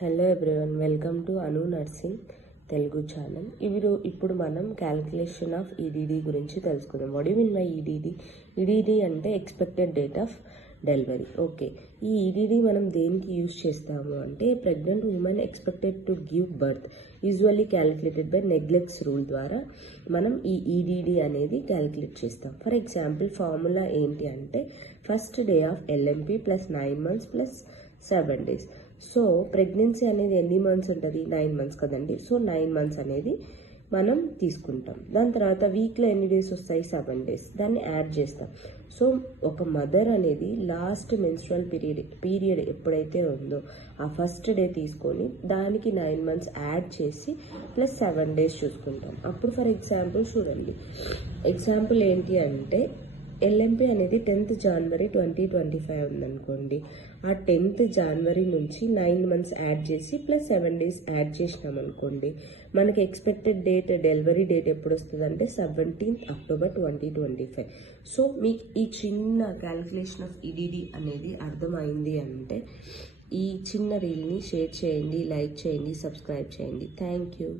Hello everyone, welcome to Anu nursing Telugu channel. ఇప్పుడు మనం calculation of EDD గురించి తెలుసుకుందాం. What you mean by EDD? EDD అంటే expected date of delivery. Okay, ఈ EDD మనం దేనికి యూజ్ చేస్తాము అంటే pregnant women expected to give birth usually calculated by Naegele's rule ద్వారా మనం ఈ ఈడీడీ అనేది క్యాలిక్యులేట్ చేస్తాం. ఫర్ ఎగ్జాంపుల్ ఫార్ములా ఏంటి అంటే first day of LMP plus 9 months plus 7 days. So pregnancy అనేది ఎన్ని మంత్స్ ఉంటుంది? 9 months కదండి. సో 9 months అనేది మనం తీసుకుంటాం. దాని తర్వాత వీక్లో ఎన్ని డేస్ వస్తాయి? 7 days. దాన్ని యాడ్ చేస్తాం. సో ఒక మదర్ అనేది లాస్ట్ మెన్స్ట్రువల్ పీరియడ్ ఎప్పుడైతే ఉందో ఆ ఫస్ట్ డే తీసుకొని దానికి 9 months యాడ్ చేసి ప్లస్ 7 days చూసుకుంటాం. అప్పుడు ఫర్ ఎగ్జాంపుల్ చూడండి, ఎగ్జాంపుల్ ఏంటి అంటే ఎల్ఎంపీ అనేది 10th January 2025 ఉందనుకోండి. ఆ 10th January నుంచి 9 months యాడ్ చేసి ప్లస్ 7 days యాడ్ చేసినాం అనుకోండి, మనకి ఎక్స్పెక్టెడ్ డేట్ డెలివరీ డేట్ ఎప్పుడు వస్తుంది అంటే 17th October 2025. సో మీకు ఈ చిన్న క్యాలిక్యులేషన్ ఆఫ్ ఈడీడీ అనేది అర్థమైంది అంటే ఈ చిన్న రీల్ని షేర్ చేయండి, లైక్ చేయండి, సబ్స్క్రైబ్ చేయండి. Thank you.